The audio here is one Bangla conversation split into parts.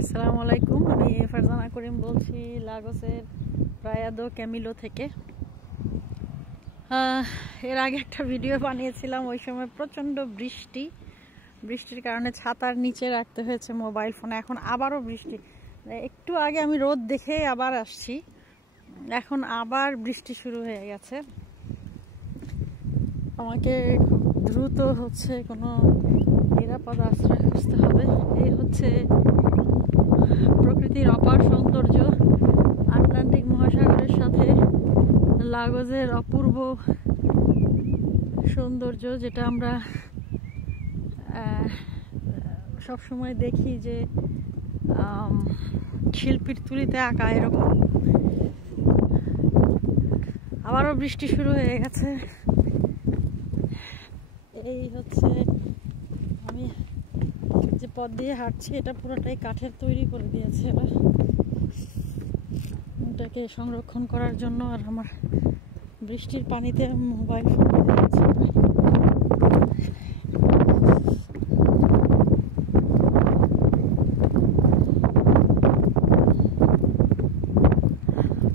আসসালামু আলাইকুম, আমি ফারজানা করিম বলছি লাগোসের প্রায়াদো ক্যামিলো থেকে। এর আগে একটা ভিডিও বানিয়েছিলাম, ওই সময় প্রচণ্ড বৃষ্টির কারণে ছাতার নিচে রাখতে হয়েছে মোবাইল ফোন। এখন আবারও বৃষ্টি, একটু আগে আমি রোদ দেখে আবার আসছি, এখন আবার বৃষ্টি শুরু হয়ে গেছে। আমাকে খুব দ্রুত কোনো নিরাপদ আশ্রয় খুঁজতে হবে। এই হচ্ছে প্রকৃতির অপার সৌন্দর্য, আটলান্টিক মহাসাগরের সাথে লাগোসের অপূর্ব সৌন্দর্য, যেটা আমরা সবসময় দেখি যে শিল্পীর তুলিতে আঁকা। এরকম আবারও বৃষ্টি শুরু হয়ে গেছে। এই হচ্ছে আমি যে পথ দিয়ে হাঁটছি, এটা পুরোটাই কাঠের তৈরি করে দিয়েছে এবার, এটাকে সংরক্ষণ করার জন্য। আর আমার বৃষ্টির পানিতে মোবাইল ফোন ভিজে গেছে।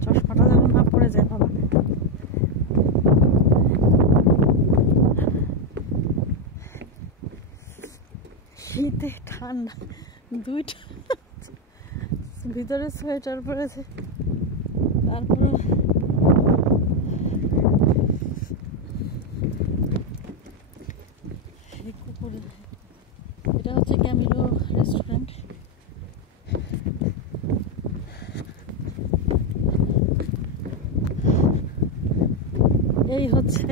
চশমাটা যেন না পড়ে যায় বাবা। শীতে ঠান্ডা দুইটা, ভিতরে সোয়েটার পরেছে, তারপরে এটা হচ্ছে ক্যামিলো রেস্টুরেন্ট। এই হচ্ছে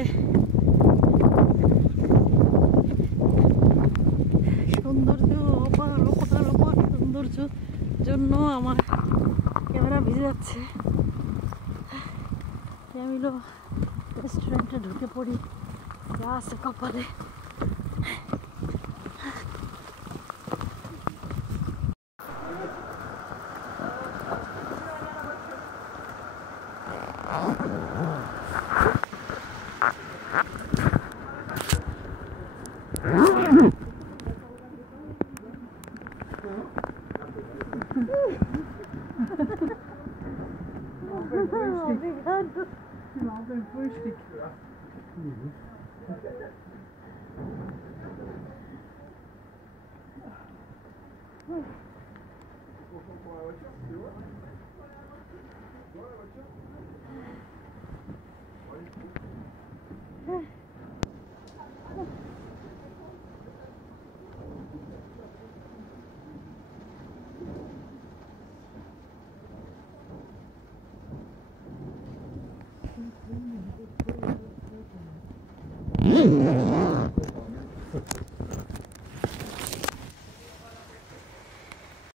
সৌন্দর্য, অপার সৌন্দর্য জন্য আমার ক্যামেরা ভিজে যাচ্ছে। ক্যামিলো রেস্টুরেন্টে ঢুকে পড়ি, যা আছে কপালে। Obrigado. Nada, Frühstück.